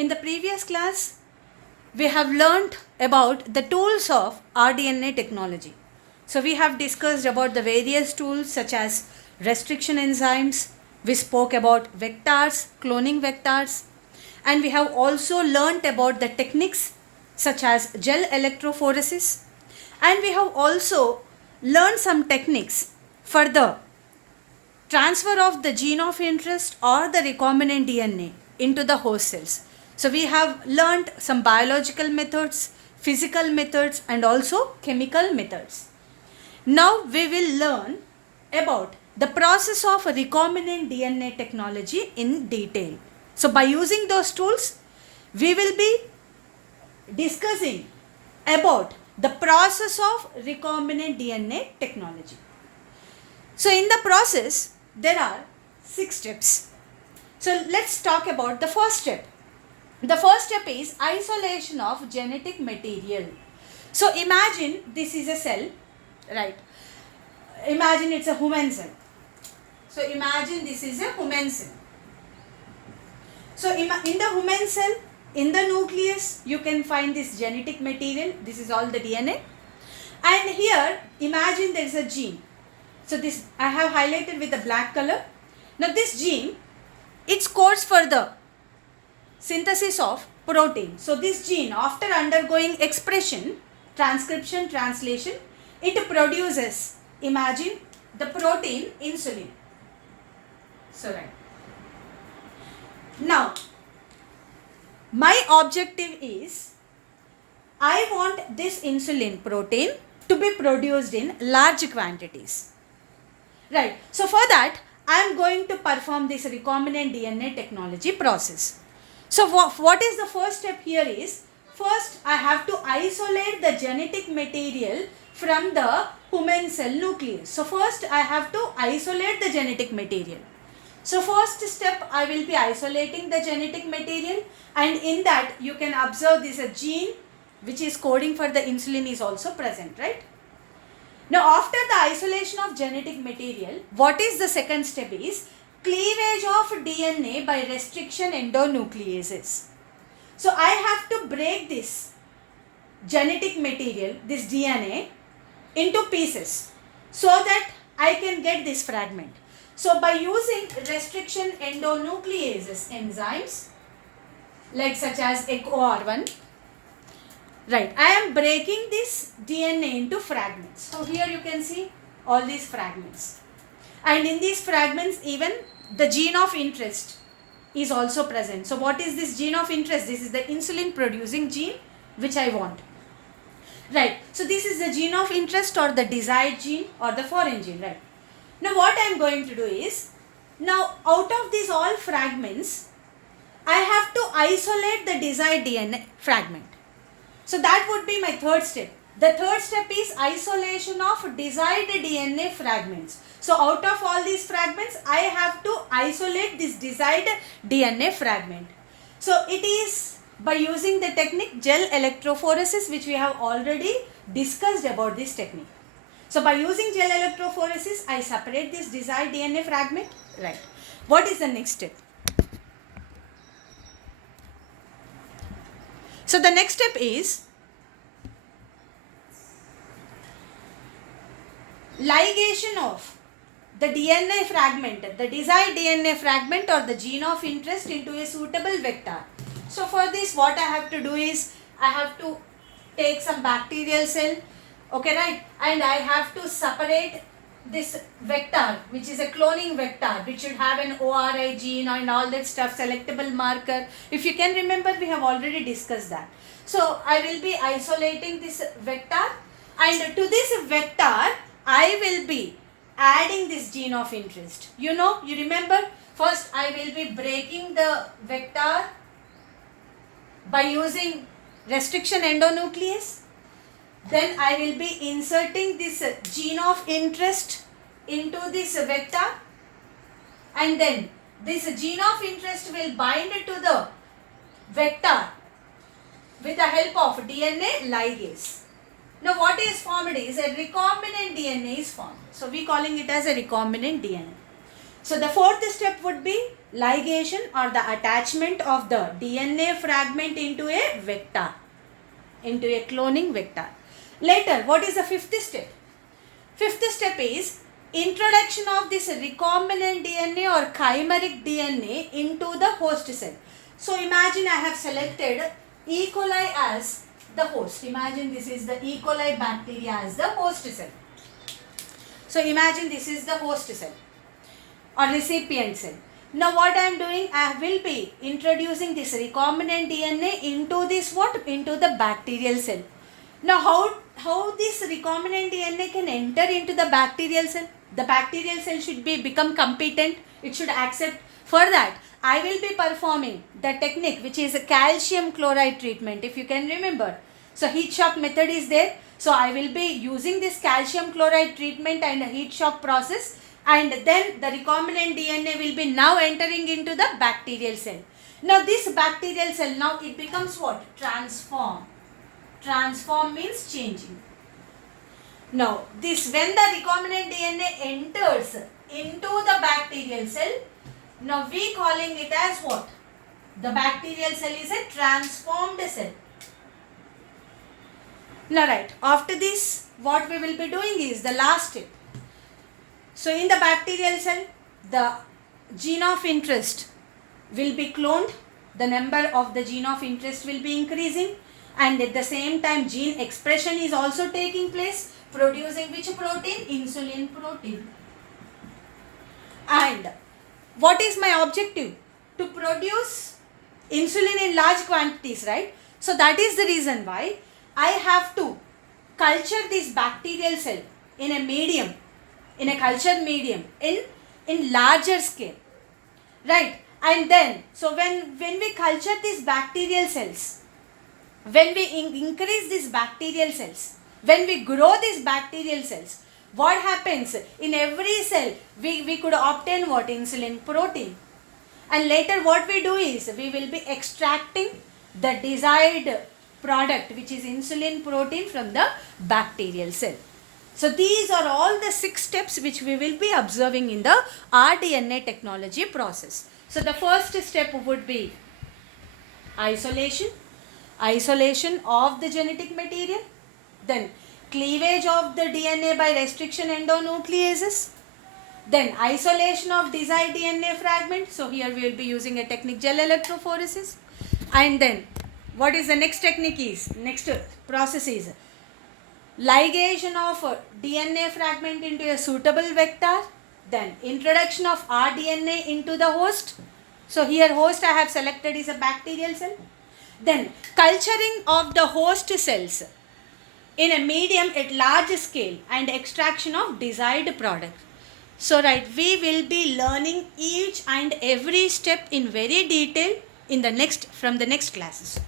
in the previous class, we have learnt about the tools of rDNA technology. So we have discussed about the various tools such as restriction enzymes. We spoke about vectors, cloning vectors, and we have also learnt about the techniques such as gel electrophoresis, and we have also learned some techniques for the transfer of the gene of interest or the recombinant DNA into the host cells. So we have learned some biological methods, physical methods, and also chemical methods. Now we will learn about the process of recombinant DNA technology in detail. So by using those tools, we will be discussing about the process of recombinant DNA technology. So in the process, there are 6 steps. So let's talk about the first step. The first step is isolation of genetic material. So imagine this is a cell, right? Imagine it's a human cell. So imagine this is a human cell. So in the human cell, in the nucleus, you can find this genetic material. This is all the DNA. And here, imagine there is a gene. So this I have highlighted with the black color. Now this gene, it codes for the synthesis of protein. So this gene, after undergoing expression, transcription, translation, it produces, imagine, the protein insulin. So right. Now, my objective is, I want this insulin protein to be produced in large quantities. Right. So for that, I am going to perform this recombinant DNA technology process. So what is the first step here is, first I have to isolate the genetic material from the human cell nucleus. So first I have to isolate the genetic material. So first step, I will be isolating the genetic material, and in that you can observe this gene which is coding for the insulin is also present, right? Now after the isolation of genetic material, what is the second step is cleavage of DNA by restriction endonucleases. So I have to break this genetic material, this DNA, into pieces so that I can get this fragment. So by using restriction endonucleases enzymes like such as ECOR1, right, I am breaking this DNA into fragments. So here you can see all these fragments. And in these fragments, even the gene of interest is also present. So what is this gene of interest? This is the insulin producing gene which I want. Right. So this is the gene of interest or the desired gene or the foreign gene, right? Now what I am going to do is, now out of these all fragments, I have to isolate the desired DNA fragment. So that would be my third step. The third step is isolation of desired DNA fragments. So out of all these fragments, I have to isolate this desired DNA fragment. So it is by using the technique gel electrophoresis, which we have already discussed about this technique. So by using gel electrophoresis, I separate this desired DNA fragment. Right. What is the next step? So the next step is ligation of the DNA fragment, the desired DNA fragment or the gene of interest into a suitable vector. So for this, what I have to do is, I have to take some bacterial cell, okay, right, and I have to separate this vector, which is a cloning vector, which should have an ORI gene and all that stuff, selectable marker. If you can remember, we have already discussed that. So I will be isolating this vector, and to this vector, I will be adding this gene of interest. You remember, first I will be breaking the vector by using restriction endonuclease. Then I will be inserting this gene of interest into this vector, and then this gene of interest will bind to the vector with the help of DNA ligase. Now what is formed is a recombinant DNA is formed. So we calling it as a recombinant DNA. So the fourth step would be Ligation or the attachment of the DNA fragment into a vector, into a cloning vector. Later, what is the fifth step? Fifth step is introduction of this recombinant DNA or chimeric DNA into the host cell. So imagine I have selected E. coli as the host. Imagine this is the E. coli bacteria as the host cell. So imagine this is the host cell or recipient cell. Now what I am doing, I will be introducing this recombinant DNA into this what? Into the bacterial cell. Now how this recombinant DNA can enter into the bacterial cell? The bacterial cell should become competent. It should accept. For that, I will be performing the technique which is a calcium chloride treatment, if you can remember. So heat shock method is there. So I will be using this calcium chloride treatment and a heat shock process, and then the recombinant DNA will be now entering into the bacterial cell. Now this bacterial cell, now it becomes what? Transform. Transform means changing. Now this, when the recombinant DNA enters into the bacterial cell, now we calling it as what? The bacterial cell is a transformed cell. Now right, after this what we will be doing is the last step. So in the bacterial cell, the gene of interest will be cloned. The number of the gene of interest will be increasing, and at the same time gene expression is also taking place, producing which protein? Insulin protein. And what is my objective? To produce insulin in large quantities, right? So that is the reason why I have to culture this bacterial cell in a medium, in a culture medium, in larger scale, right? And then, so when we culture these bacterial cells, when we increase these bacterial cells, when we grow these bacterial cells, what happens? In every cell, we could obtain what? Insulin protein. And later what we do is, we will be extracting the desired product, which is insulin protein, from the bacterial cell. So these are all the 6 steps which we will be observing in the rDNA technology process. So the first step would be isolation of the genetic material, then cleavage of the DNA by restriction endonucleases, then isolation of desired DNA fragment. So here we will be using a technique gel electrophoresis, and then what is the next technique is, next process is ligation of DNA fragment into a suitable vector, then introduction of rDNA into the host. So here host I have selected is a bacterial cell. Then culturing of the host cells in a medium at large scale and extraction of desired product. So right, we will be learning each and every step in very detail in the next, from the next classes.